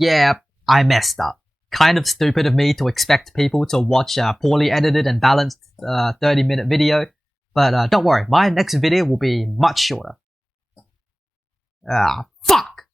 Yeah, I messed up. Kind of stupid of me to expect people to watch a poorly edited and balanced 30-minute video, but don't worry, my next video will be much shorter. Fuck!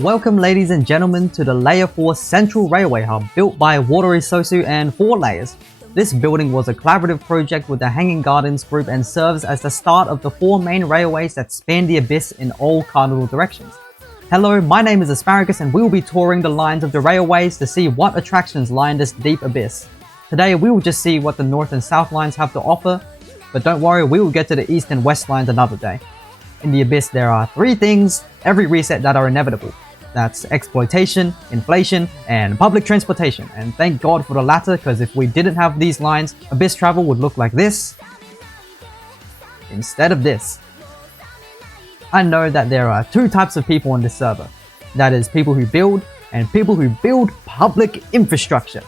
Welcome ladies and gentlemen to the Layer 4 Central Railway Hub built by WaterySosu and 4 Layers. This building was a collaborative project with the Hanging Gardens group and serves as the start of the 4 main railways that span the abyss in all cardinal directions. Hello, my name is Asparagus and we will be touring the lines of the railways to see what attractions lie in this deep abyss. Today we will just see what the North and South lines have to offer, but don't worry, we will get to the East and West lines another day. In the abyss there are 3 things every reset that are inevitable. That's exploitation, inflation, and public transportation. And thank God for the latter, because if we didn't have these lines, abyss travel would look like this instead of this. I know that there are 2 types of people on this server. That is people who build and people who build public infrastructure.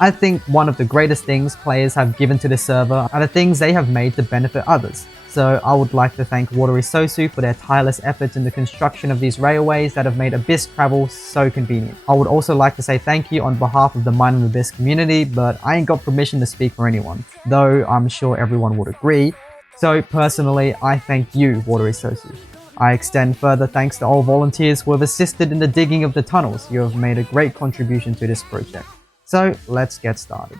I think one of the greatest things players have given to this server are the things they have made to benefit others. So I would like to thank WaterySosu for their tireless efforts in the construction of these railways that have made abyss travel so convenient. I would also like to say thank you on behalf of the Mining Abyss community, but I ain't got permission to speak for anyone, though I'm sure everyone would agree. So personally, I thank you, WaterySosu. I extend further thanks to all volunteers who have assisted in the digging of the tunnels. You have made a great contribution to this project. So let's get started.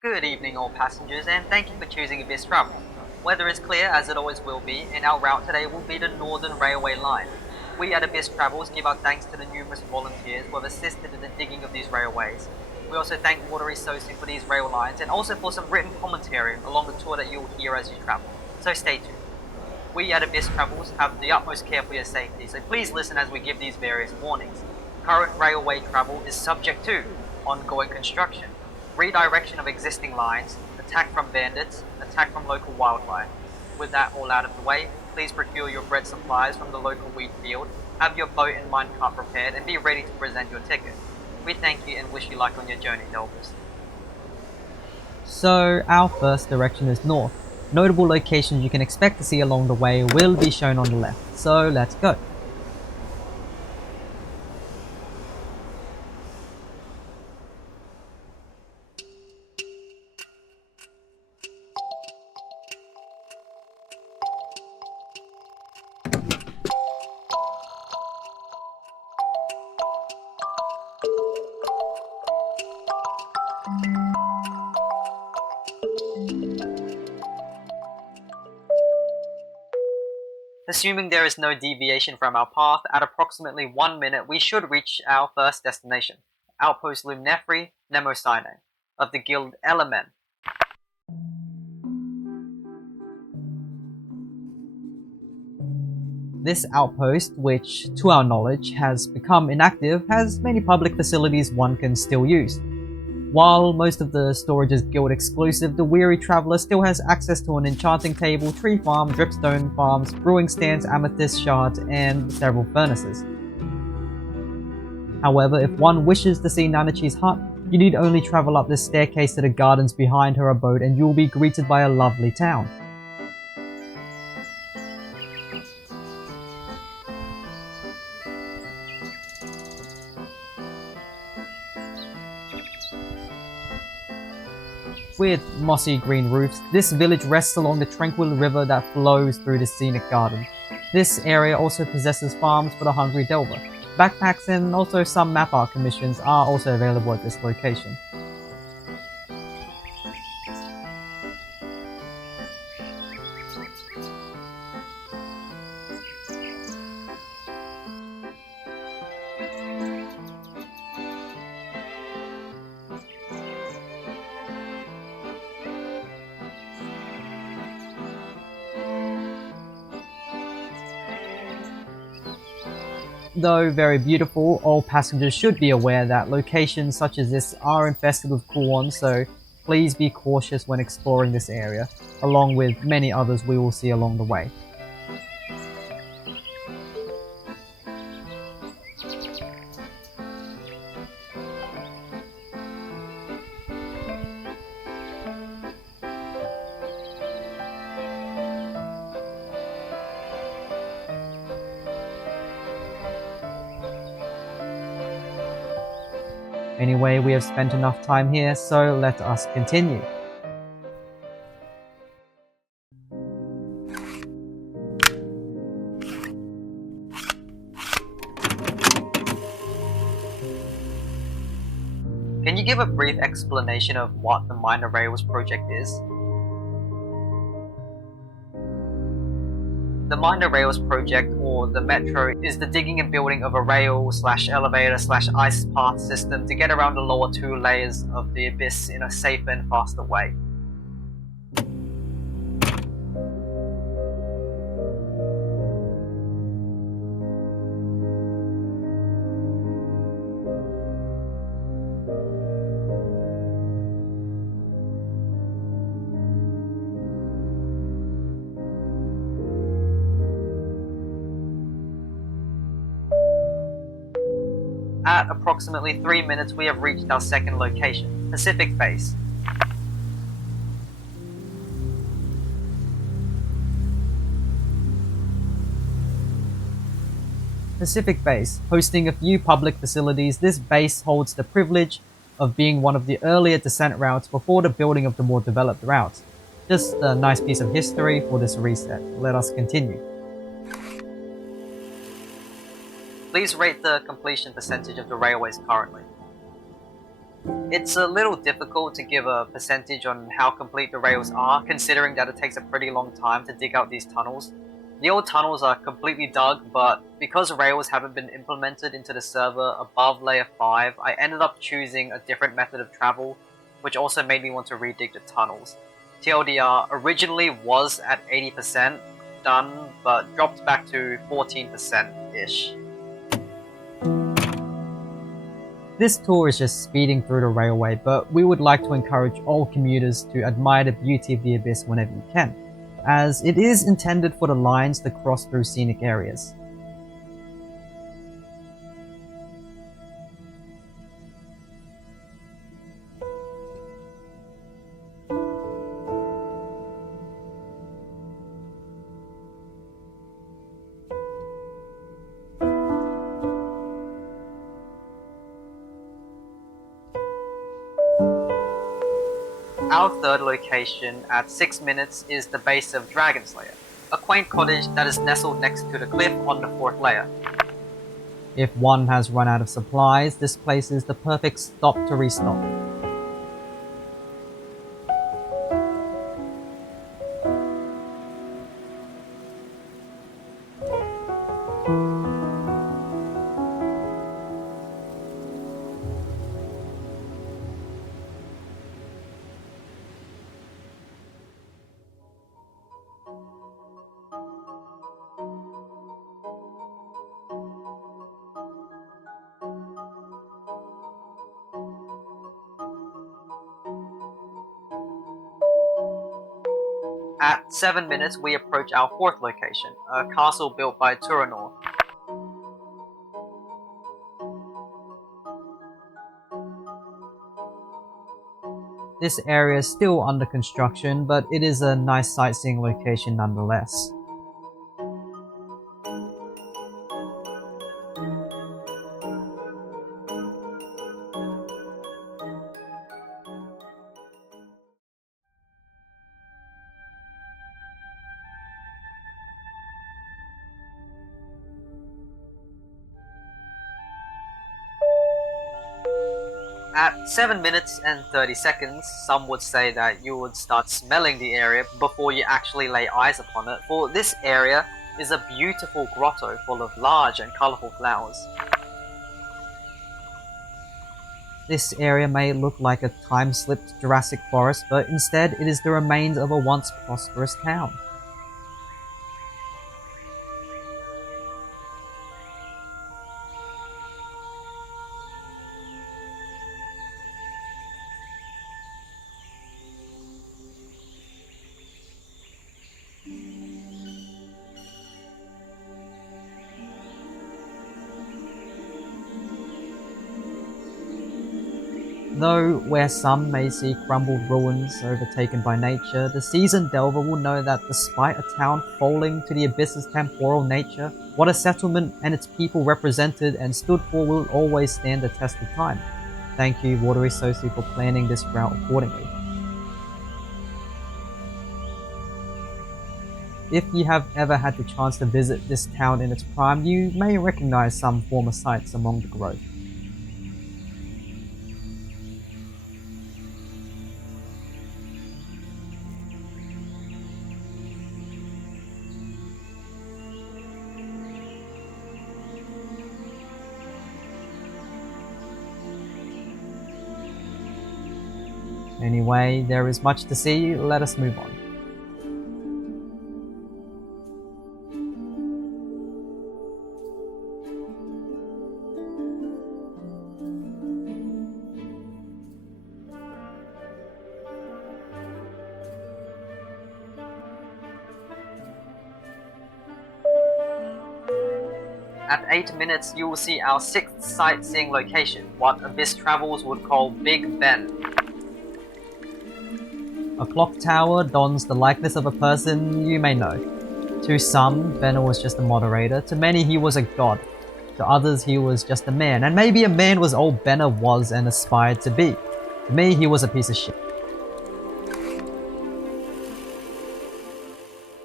Good evening all passengers, and thank you for choosing Abyss Travel. Weather is clear as it always will be, and our route today will be the Northern Railway Line. We at Abyss Travels give our thanks to the numerous volunteers who have assisted in the digging of these railways. We also thank WaterySosu for these rail lines and also for some written commentary along the tour that you will hear as you travel, so stay tuned. We at Abyss Travels have the utmost care for your safety, so please listen as we give these various warnings. Current railway travel is subject to ongoing construction, redirection of existing lines, attack from bandits, attack from local wildlife. With that all out of the way, please procure your bread supplies from the local wheat field, have your boat and minecart prepared, and be ready to present your ticket. We thank you and wish you luck on your journey, Delvers. So our first direction is north. Notable locations you can expect to see along the way will be shown on the left, so let's go. Assuming there is no deviation from our path, at approximately 1 minute we should reach our first destination, Outpost Lumineferi, Mnemosynae, of the guild Element. This outpost, which to our knowledge has become inactive, has many public facilities one can still use. While most of the storage is guild exclusive, the weary traveller still has access to an enchanting table, tree farm, dripstone farms, brewing stands, amethyst shards, and several furnaces. However, if one wishes to see Nanachi's hut, you need only travel up this staircase to the gardens behind her abode and you will be greeted by a lovely town. With mossy green roofs, this village rests along the tranquil river that flows through the scenic garden. This area also possesses farms for the hungry delver. Backpacks and also some map art commissions are also available at this location. Though very beautiful, all passengers should be aware that locations such as this are infested with crawlons, so please be cautious when exploring this area, along with many others we will see along the way. Anyway, we have spent enough time here, so let us continue. Can you give a brief explanation of what the Minor Rails project is? The Minor Rails project, or the Metro, is the digging and building of a rail/elevator/ice path system to get around the lower 2 layers of the abyss in a safer and faster way. At approximately 3 minutes, we have reached our second location, Pacific Base. Pacific Base. Hosting a few public facilities, this base holds the privilege of being one of the earlier descent routes before the building of the more developed routes. Just a nice piece of history for this reset. Let us continue. Please rate the completion percentage of the railways currently. It's a little difficult to give a percentage on how complete the rails are, considering that it takes a pretty long time to dig out these tunnels. The old tunnels are completely dug, but because rails haven't been implemented into the server above layer 5, I ended up choosing a different method of travel, which also made me want to redig the tunnels. TLDR originally was at 80% done, but dropped back to 14%-ish. This tour is just speeding through the railway, but we would like to encourage all commuters to admire the beauty of the abyss whenever you can, as it is intended for the lines to cross through scenic areas. Our third location at 6 minutes is the base of DragonSlayer, a quaint cottage that is nestled next to the cliff on the 4th layer. If one has run out of supplies, this place is the perfect stop to restock. At 7 minutes, we approach our 4th location, a castle built by Turannor. This area is still under construction, but it is a nice sightseeing location nonetheless. At 7 minutes and 30 seconds, some would say that you would start smelling the area before you actually lay eyes upon it, for this area is a beautiful grotto full of large and colourful flowers. This area may look like a time-slipped Jurassic forest, but instead it is the remains of a once prosperous town. Though where some may see crumbled ruins overtaken by nature, the seasoned delver will know that despite a town falling to the abyss's temporal nature, what a settlement and its people represented and stood for will always stand the test of time. Thank you, WaterySosu, for planning this route accordingly. If you have ever had the chance to visit this town in its prime, you may recognize some former sites among the growth. Anyway, there is much to see, let us move on. At 8 minutes, you will see our 6th sightseeing location, what Abyss Travels would call Big Ben. A clock tower dons the likeness of a person you may know. To some, Benner was just a moderator, to many he was a god. To others he was just a man, and maybe a man was all Benner was and aspired to be. To me he was a piece of shit.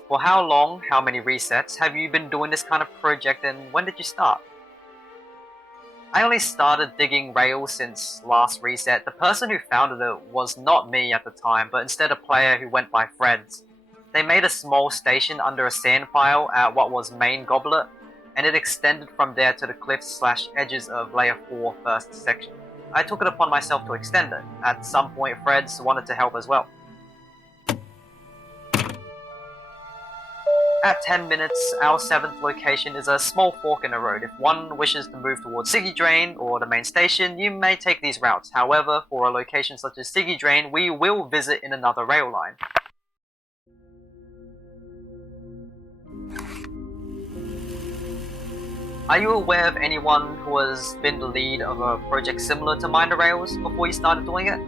For how long, how many resets, have you been doing this kind of project and when did you start? I only started digging rails since last reset. The person who founded it was not me at the time, but instead a player who went by Freds. They made a small station under a sand pile at what was main Goblet, and it extended from there to the cliffs/edges of layer 4 first section. I took it upon myself to extend it. At some point Freds wanted to help as well. At 10 minutes, our 7th location is a small fork in the road. If one wishes to move towards Siggy Drain or the main station, you may take these routes. However, for a location such as Siggy Drain, we will visit in another rail line. Are you aware of anyone who has been the lead of a project similar to Mind the Rails before you started doing it?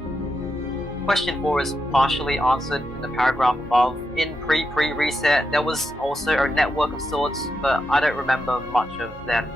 Question 4 is partially answered in the paragraph above. In pre-reset, there was also a network of sorts, but I don't remember much of them.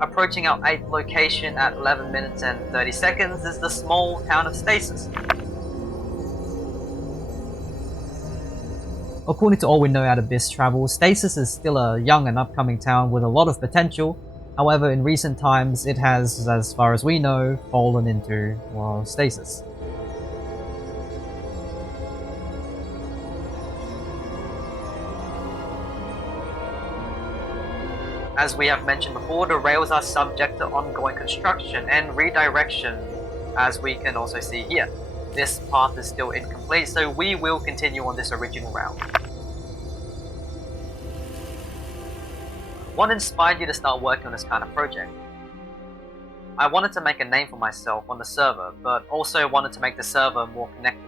Approaching our 8th location at 11 minutes and 30 seconds is the small town of Stasis. According to all we know out of Abyss Travel, Stasis is still a young and upcoming town with a lot of potential. However, in recent times it has, as far as we know, fallen into, well, stasis. As we have mentioned before, the rails are subject to ongoing construction and redirection, as we can also see here. This path is still incomplete, so we will continue on this original route. What inspired you to start working on this kind of project? I wanted to make a name for myself on the server, but also wanted to make the server more connected.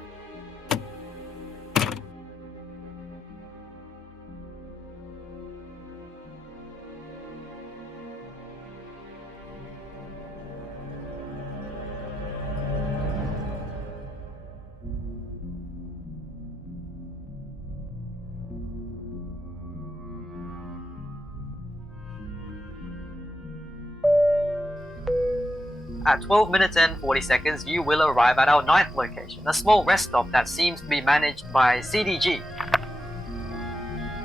At 12 minutes and 40 seconds, you will arrive at our 9th location, a small rest stop that seems to be managed by CDG.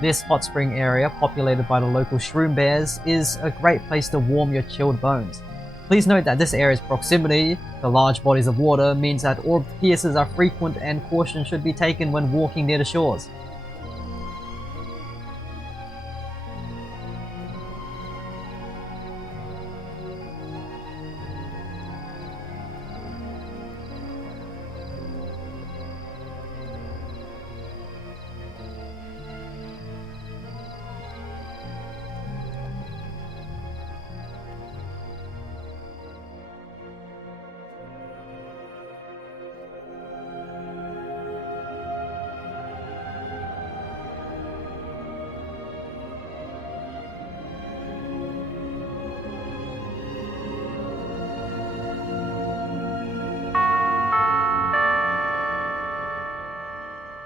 This hot spring area, populated by the local shroom bears, is a great place to warm your chilled bones. Please note that this area's proximity to large bodies of water means that orbed pierces are frequent and caution should be taken when walking near the shores.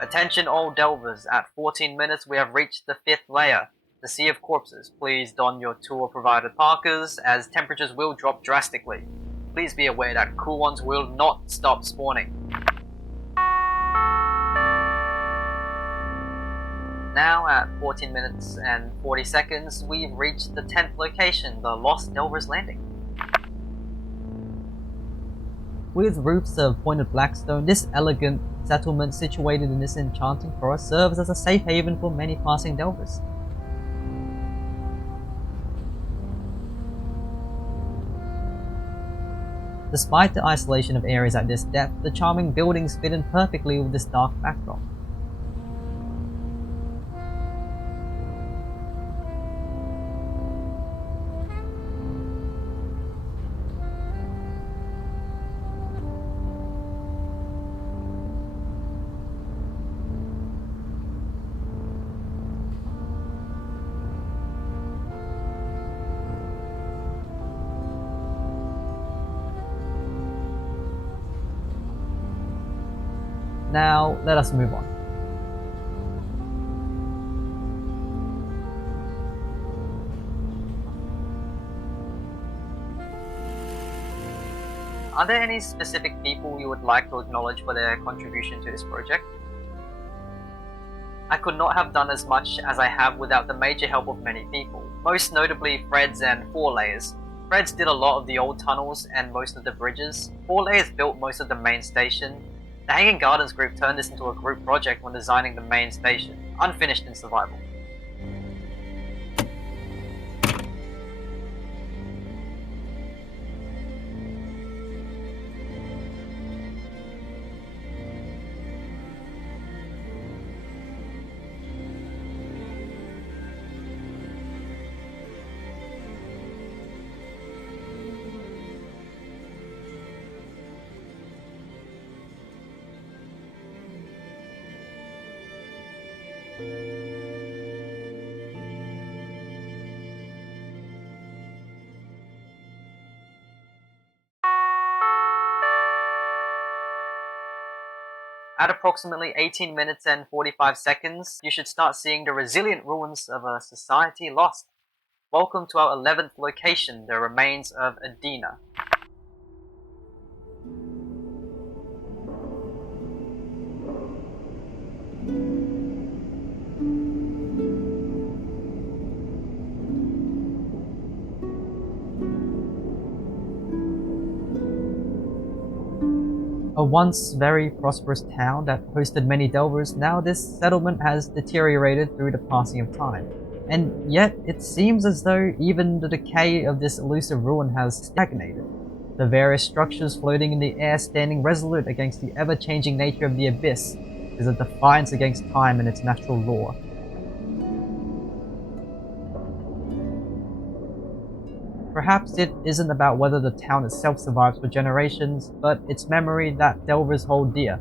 Attention all delvers, at 14 minutes we have reached the 5th layer, the Sea of Corpses. Please don your tour provided parkas, as temperatures will drop drastically. Please be aware that cool ones will not stop spawning. Now at 14 minutes and 40 seconds, we've reached the 10th location, the Lost Delver's Landing. With roofs of pointed blackstone, this elegant settlement situated in this enchanting forest serves as a safe haven for many passing delvers. Despite the isolation of areas at this depth, the charming buildings fit in perfectly with this dark backdrop. Now, let us move on. Are there any specific people you would like to acknowledge for their contribution to this project? I could not have done as much as I have without the major help of many people, most notably Freds and 4Layers. Freds did a lot of the old tunnels and most of the bridges. 4Layers built most of the main station. The Hanging Gardens group turned this into a group project when designing the main station, unfinished in survival. At approximately 18 minutes and 45 seconds, you should start seeing the resilient ruins of a society lost. Welcome to our 11th location, the remains of Edina. A once very prosperous town that hosted many delvers, now this settlement has deteriorated through the passing of time. And yet, it seems as though even the decay of this elusive ruin has stagnated. The various structures floating in the air standing resolute against the ever-changing nature of the abyss is a defiance against time and its natural law. Perhaps it isn't about whether the town itself survives for generations, but its memory that delvers hold dear.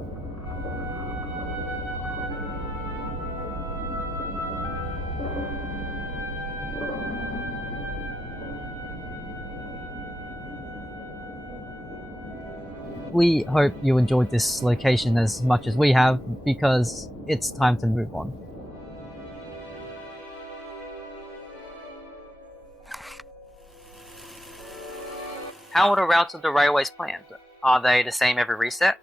We hope you enjoyed this location as much as we have, because it's time to move on. How are the routes of the railways planned? Are they the same every reset?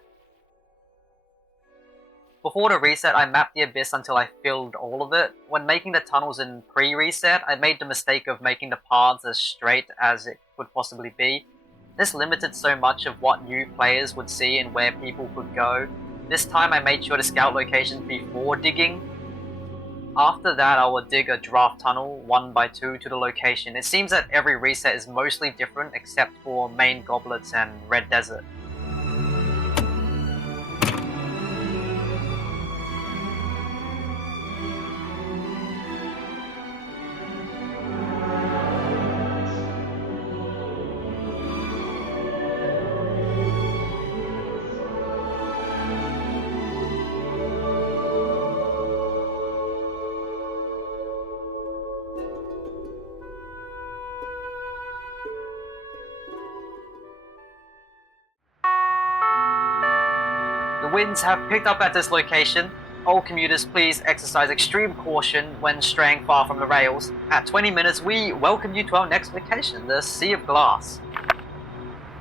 Before the reset, I mapped the abyss until I filled all of it. When making the tunnels in pre-reset, I made the mistake of making the paths as straight as it could possibly be. This limited so much of what new players would see and where people could go. This time I made sure to scout locations before digging. After that, I will dig a draft tunnel 1 by 2 to the location. It seems that every reset is mostly different except for main goblets and red desert. The winds have picked up at this location. All commuters, please exercise extreme caution when straying far from the rails. At 20 minutes, we welcome you to our next location, the Sea of Glass.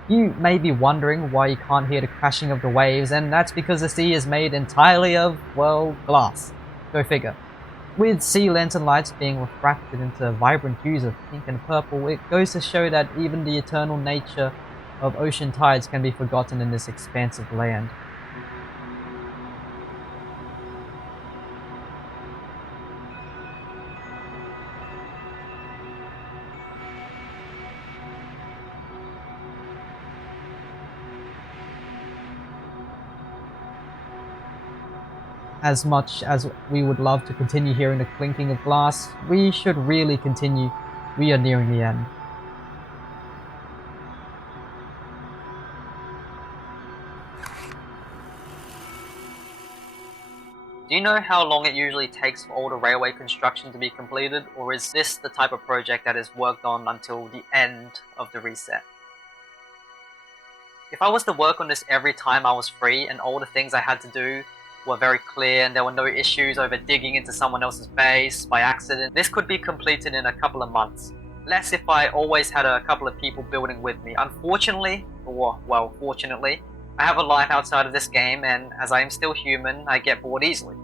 You may be wondering why you can't hear the crashing of the waves, and that's because the sea is made entirely of, well, glass. Go figure. With sea lantern lights being refracted into vibrant hues of pink and purple, it goes to show that even the eternal nature of ocean tides can be forgotten in this expansive land. As much as we would love to continue hearing the clinking of glass, we should really continue. We are nearing the end. Do you know how long it usually takes for all the railway construction to be completed, or is this the type of project that is worked on until the end of the reset? If I was to work on this every time I was free and all the things I had to do were very clear and there were no issues over digging into someone else's base by accident, this could be completed in a couple of months. Less if I always had a couple of people building with me. Unfortunately, or well, fortunately, I have a life outside of this game, and as I am still human, I get bored easily.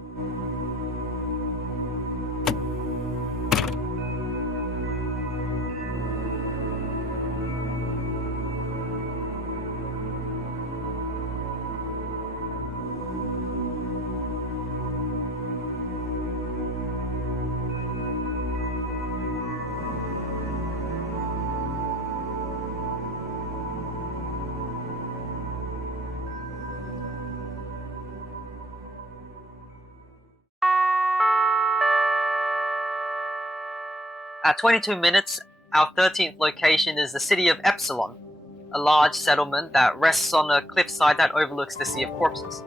At 22 minutes, our 13th location is the city of Epsilon, a large settlement that rests on a cliffside that overlooks the Sea of Corpses.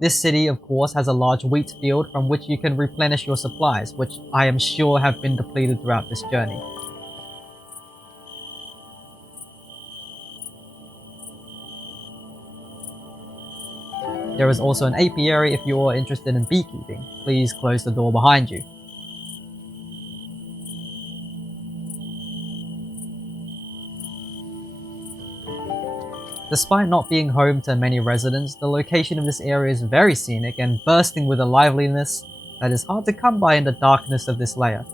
This city, of course, has a large wheat field from which you can replenish your supplies, which I am sure have been depleted throughout this journey. There is also an apiary if you are interested in beekeeping. Please close the door behind you. Despite not being home to many residents, the location of this area is very scenic and bursting with a liveliness that is hard to come by in the darkness of this layer.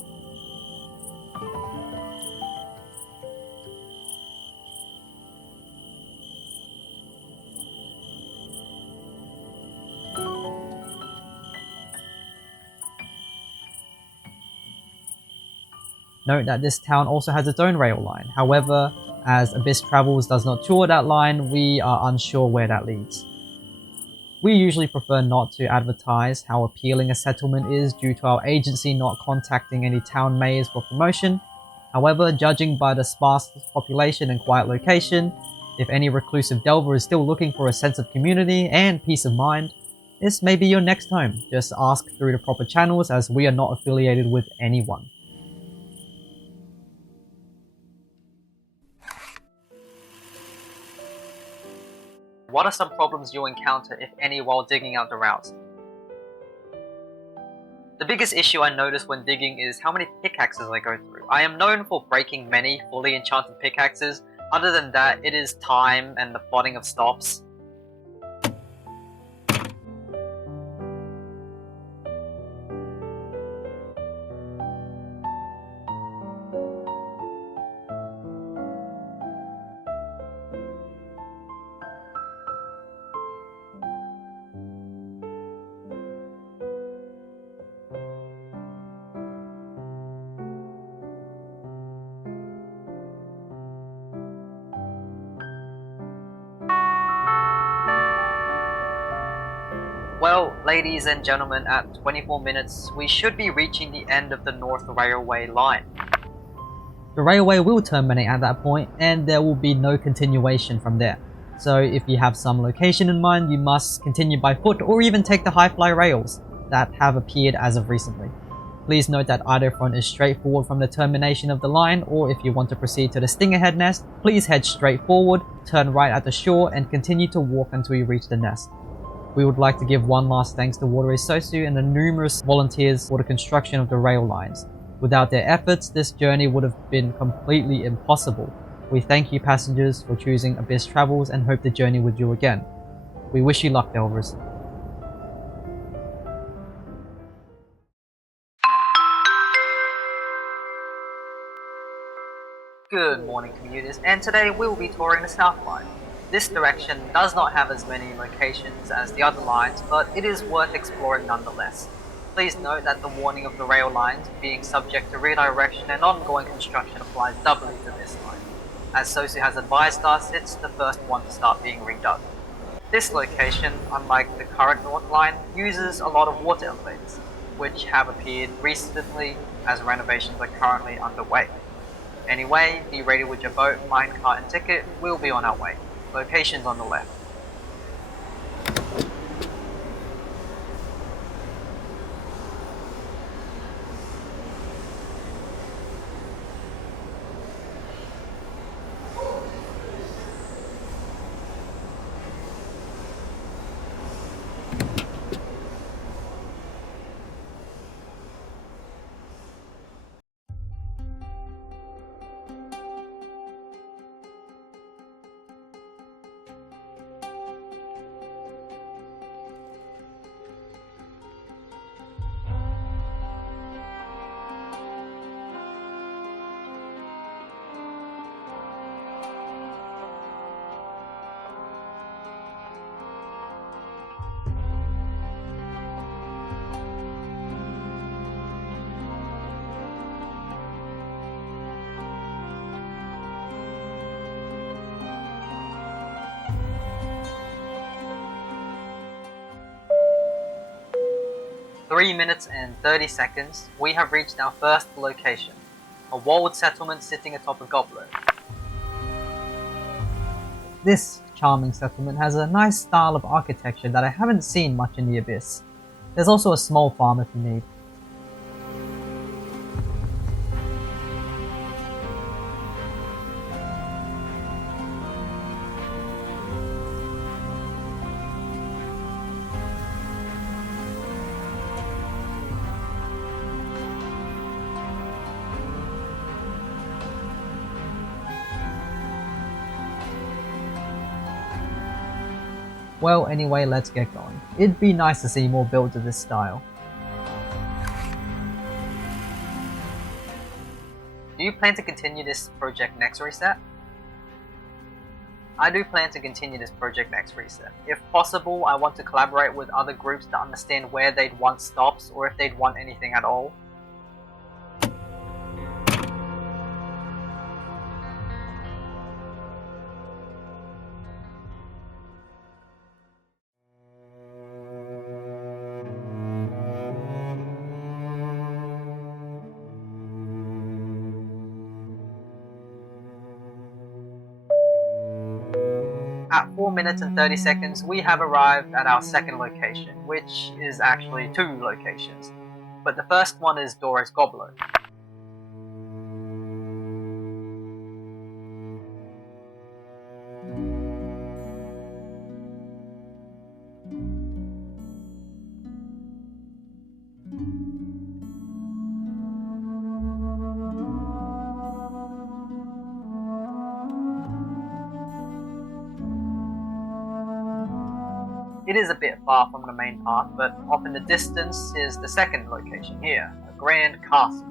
Note that this town also has its own rail line. However, as Abyss Travels does not tour that line, we are unsure where that leads. We usually prefer not to advertise how appealing a settlement is due to our agency not contacting any town mayors for promotion. However, judging by the sparse population and quiet location, if any reclusive delver is still looking for a sense of community and peace of mind, this may be your next home. Just ask through the proper channels, as we are not affiliated with anyone. What are some problems you encounter, if any, while digging out the routes? The biggest issue I notice when digging is how many pickaxes I go through. I am known for breaking many fully enchanted pickaxes. Other than that, it is time and the plotting of stops. Well, ladies and gentlemen, at 24 minutes, we should be reaching the end of the North Railway line. The railway will terminate at that point, and there will be no continuation from there. So if you have some location in mind, you must continue by foot or even take the high-fly rails that have appeared as of recently. Please note that either front is straightforward from the termination of the line, or if you want to proceed to the Stingerhead nest, please head straight forward, turn right at the shore, and continue to walk until you reach the nest. We would like to give one last thanks to WaterySosu and the numerous volunteers for the construction of the rail lines. Without their efforts, this journey would have been completely impossible. We thank you passengers for choosing Abyss Travels and hope the journey with you again. We wish you luck, Delvers. Good morning commuters, and today we'll be touring the SouthLine. This direction does not have as many locations as the other lines, but it is worth exploring nonetheless. Please note that the warning of the rail lines being subject to redirection and ongoing construction applies doubly to this line. As Sosu has advised us, it's the first one to start being redone. This location, unlike the current North Line, uses a lot of water elevators, which have appeared recently as renovations are currently underway. Anyway, be ready with your boat, minecart and ticket, we'll be on our way. Locations on the left. "3 minutes and 30 seconds, we have reached our first location, a walled settlement sitting atop a goblet. This charming settlement has a nice style of architecture that I haven't seen much in the Abyss. There's also a small farm if you need. Well, anyway, let's get going. It'd be nice to see more builds of this style. Do you plan to continue this project next reset? I do plan to continue this project next reset. If possible, I want to collaborate with other groups to understand where they'd want stops or if they'd want anything at all. At 4 minutes and 30 seconds, we have arrived at our second location, which is actually 2 locations. But the first one is Doro Goblet. It is a bit far from the main path, but off in the distance is the second location here, a grand castle.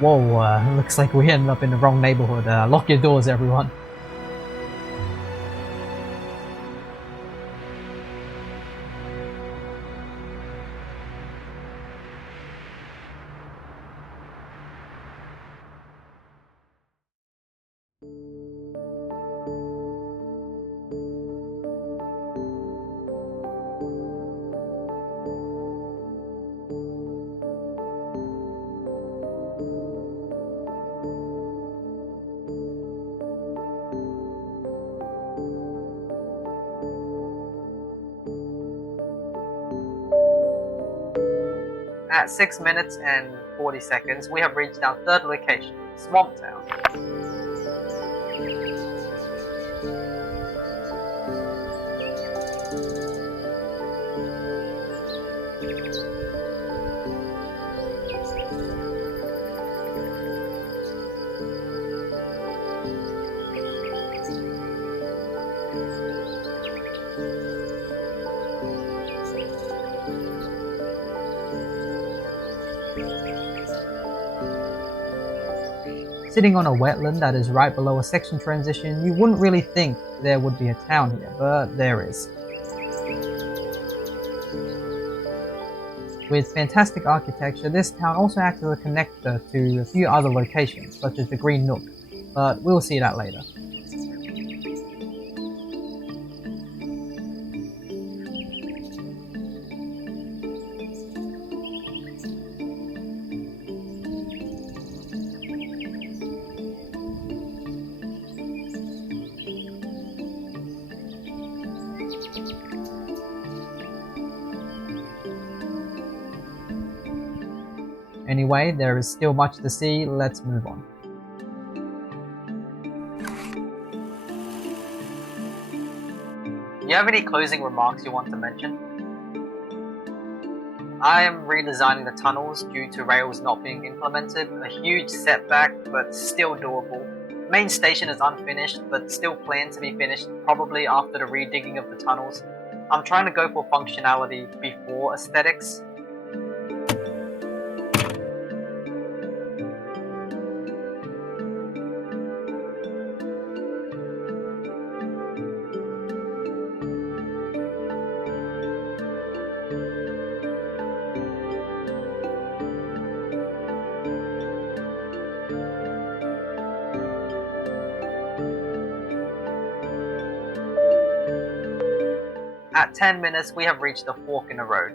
Whoa, looks like we ended up in the wrong neighborhood. Lock your doors, everyone. At 6 minutes and 40 seconds, we have reached our third location, Swamp Town. Sitting on a wetland that is right below a section transition, you wouldn't really think there would be a town here, but there is. With fantastic architecture, this town also acts as a connector to a few other locations, such as the Green Nook, but we'll see that later. Anyway, there is still much to see, let's move on. Do you have any closing remarks you want to mention? I am redesigning the tunnels due to rails not being implemented, a huge setback but still doable. Main station is unfinished but still planned to be finished probably after the redigging of the tunnels. I'm trying to go for functionality before aesthetics. At 10 minutes, we have reached a fork in the road.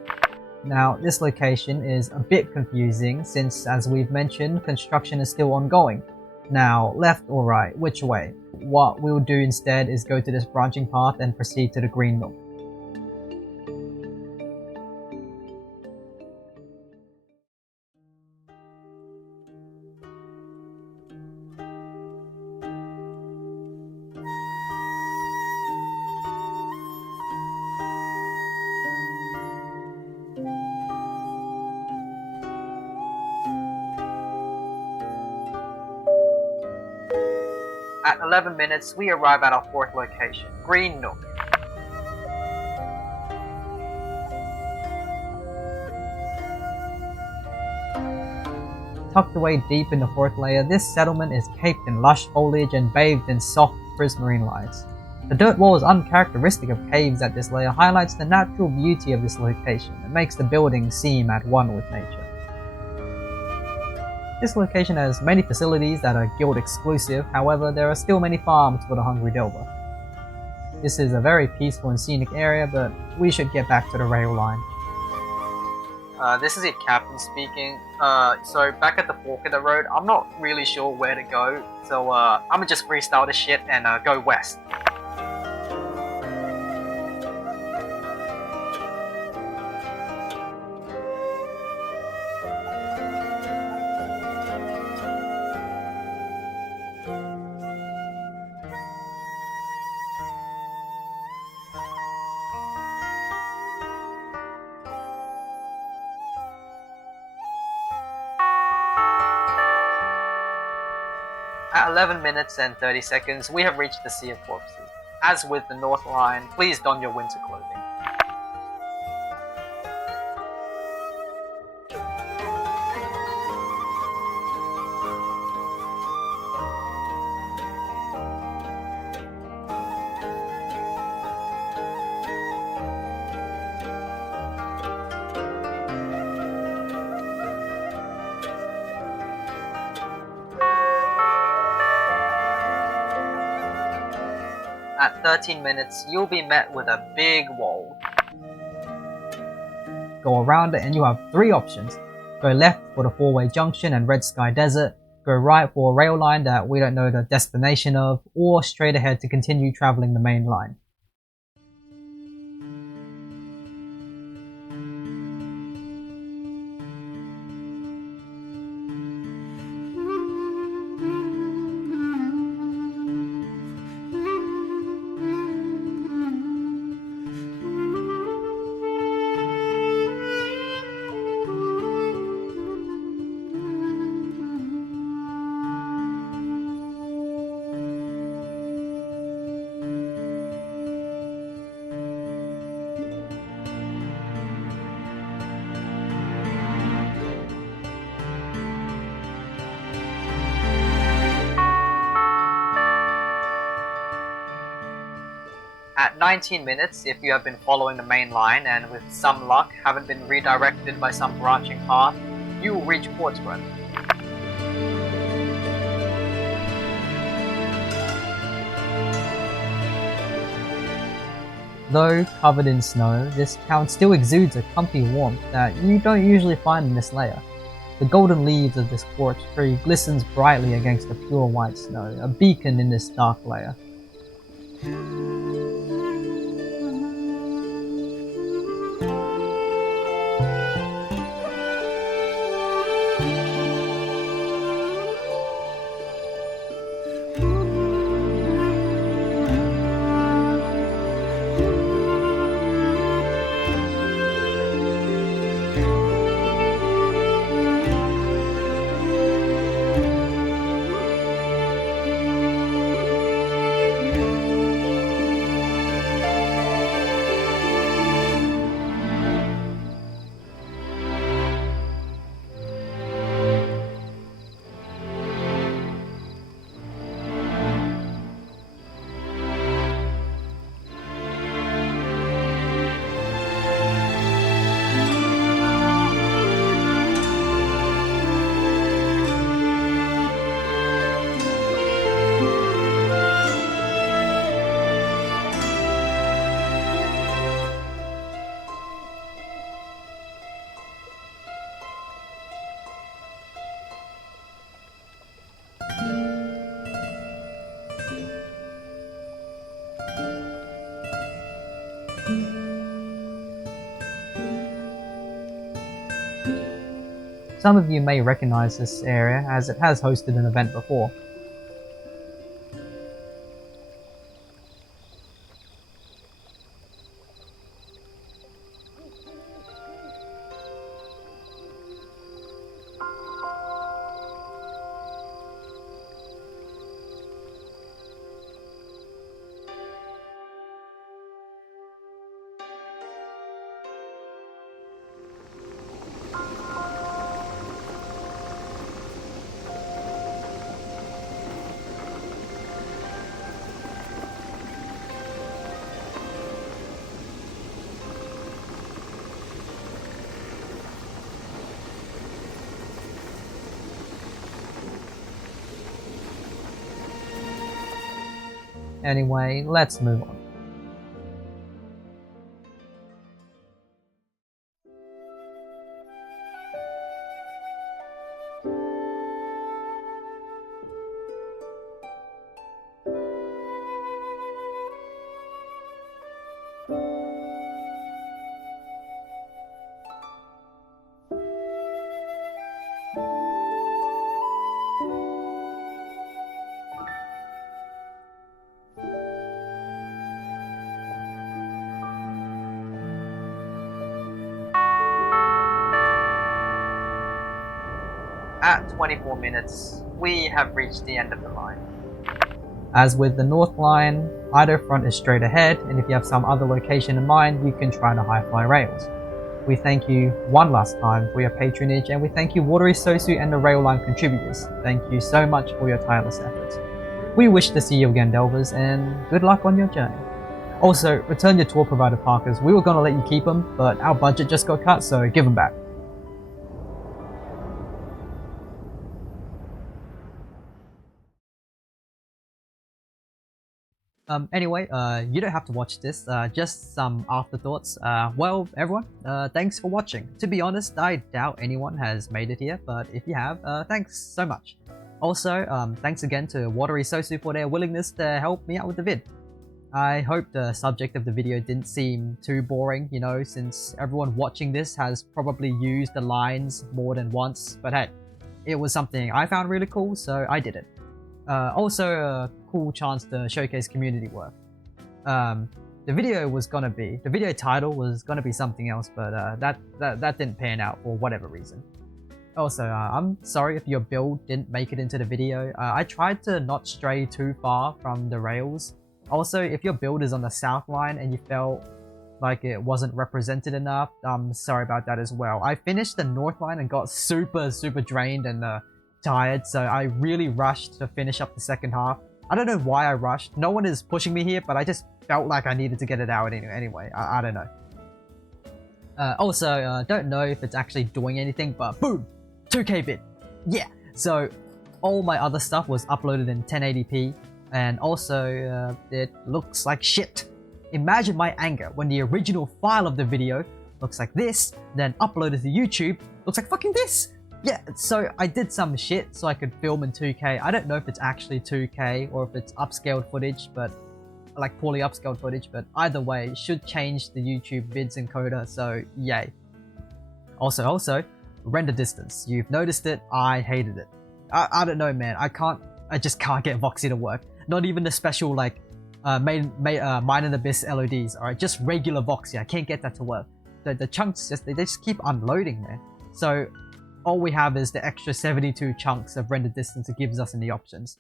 Now, this location is a bit confusing since, as we've mentioned, construction is still ongoing. Now, left or right, which way? What we'll do instead is go to this branching path and proceed to the Green Nook. At 11 minutes, we arrive at our fourth location, Green Nook. Tucked away deep in the fourth layer, this settlement is caped in lush foliage and bathed in soft prismarine lights. The dirt walls uncharacteristic of caves at this layer highlights the natural beauty of this location and makes the buildings seem at one with nature. This location has many facilities that are guild exclusive, however there are still many farms for the hungry delver. This is a very peaceful and scenic area, but we should get back to the rail line. This is your captain speaking. So back at the fork of the road, I'm not really sure where to go, so I'm gonna just freestyle this shit and go west. At 11 minutes and 30 seconds, we have reached the Sea of Corpses. As with the North Line, please don your winter clothing. At 13 minutes, you'll be met with a big wall. Go around it and you have three options. Go left for the four-way junction and Red Sky Desert, go right for a rail line that we don't know the destination of, or straight ahead to continue travelling the main line. At 19 minutes, if you have been following the main line and with some luck haven't been redirected by some branching path, you will reach Quartzgrad. Though covered in snow, this town still exudes a comfy warmth that you don't usually find in this layer. The golden leaves of this quartz tree glistens brightly against the pure white snow, a beacon in this dark layer. Some of you may recognize this area as it has hosted an event before. Anyway, let's move on. At 24 minutes, we have reached the end of the line. As with the North Line, either front is straight ahead, and if you have some other location in mind, you can try the Hi-Fi rails. We thank you one last time for your patronage, and we thank you WaterySosu and the rail line contributors. Thank you so much for your tireless efforts. We wish to see you again, Delvers, and good luck on your journey. Also, return your tour provider Parkers. We were gonna let you keep them, but our budget just got cut, so give them back. Anyway, you don't have to watch this, just some afterthoughts. Well, everyone, thanks for watching. To be honest, I doubt anyone has made it here, but if you have, thanks so much. Also, thanks again to WaterySosu for their willingness to help me out with the vid. I hope the subject of the video didn't seem too boring, you know, since everyone watching this has probably used the lines more than once, but hey, it was something I found really cool, so I did it. Also a cool chance to showcase community work. The video title was gonna be something else, but that didn't pan out for whatever reason. Also, I'm sorry if your build didn't make it into the video. I tried to not stray too far from the rails. Also, if your build is on the South Line and you felt like it wasn't represented enough, I'm sorry about that as well. I finished the North Line and got super drained and tired, so I really rushed to finish up the second half. I don't know why I rushed. No one is pushing me here, but I just felt like I needed to get it out anyway. I don't know. Also, don't know if it's actually doing anything, but boom! 2K vid! Yeah! So, all my other stuff was uploaded in 1080p, and also, it looks like shit. Imagine my anger when the original file of the video looks like this, then uploaded to YouTube, looks like fucking this! Yeah, so I did some shit so I could film in 2K. I don't know if it's actually 2K or if it's upscaled footage, but like poorly upscaled footage, but either way, it should change the YouTube vids encoder, so yay. Also, render distance. You've noticed it, I hated it. I don't know, man, I just can't get Voxy to work. Not even the special, like, Mine and Abyss LODs, alright? Just regular Voxy, I can't get that to work. The chunks, they just keep unloading, man. So, all we have is the extra 72 chunks of render distance it gives us in the options.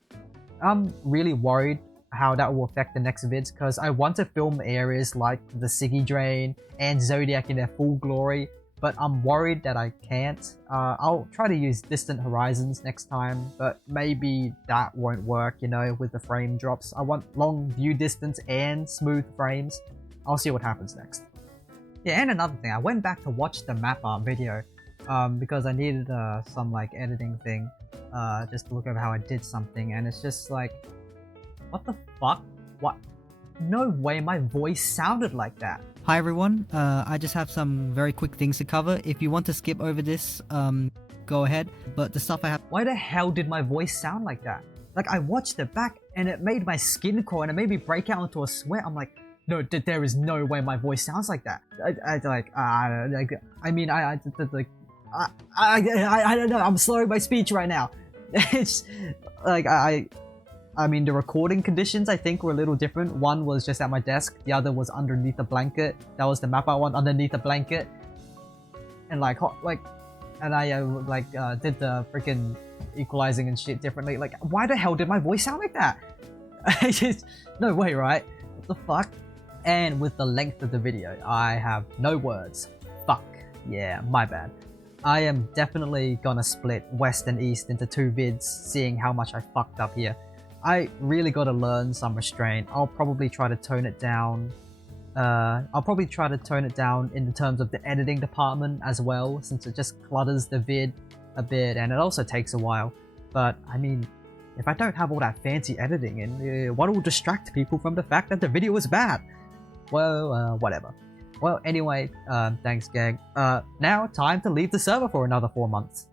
I'm really worried how that will affect the next vids, because I want to film areas like the Siggy Drain and Zodiac in their full glory, but I'm worried that I can't. I'll try to use Distant Horizons next time, but maybe that won't work, you know, with the frame drops. I want long view distance and smooth frames. I'll see what happens next. Yeah, and another thing, I went back to watch the map art video, because I needed some like editing thing, just to look over how I did something, and it's just like, what the fuck? What? No way my voice sounded like that. Hi everyone, I just have some very quick things to cover. If you want to skip over this, go ahead, but the stuff I have— Why the hell did my voice sound like that? Like, I watched it back and it made my skin crawl and it made me break out into a sweat. I'm like, no, there is no way my voice sounds like that. I don't know, I'm slurring my speech right now. It's like, I mean, the recording conditions, I think, were a little different. One was just at my desk, the other was underneath a blanket. That was the map I want, underneath a blanket. And I did the freaking equalizing and shit differently. Like, why the hell did my voice sound like that? No way, right? What the fuck? And with the length of the video, I have no words. Fuck. Yeah, my bad. I am definitely gonna split West and East into 2 vids, seeing how much I fucked up here. I really gotta learn some restraint. I'll probably try to tone it down. I'll probably try to tone it down in terms of the editing department as well, since it just clutters the vid a bit and it also takes a while. But, I mean, if I don't have all that fancy editing in, what will distract people from the fact that the video is bad? Well, whatever. Well, anyway, thanks gang. Now, time to leave the server for another 4 months.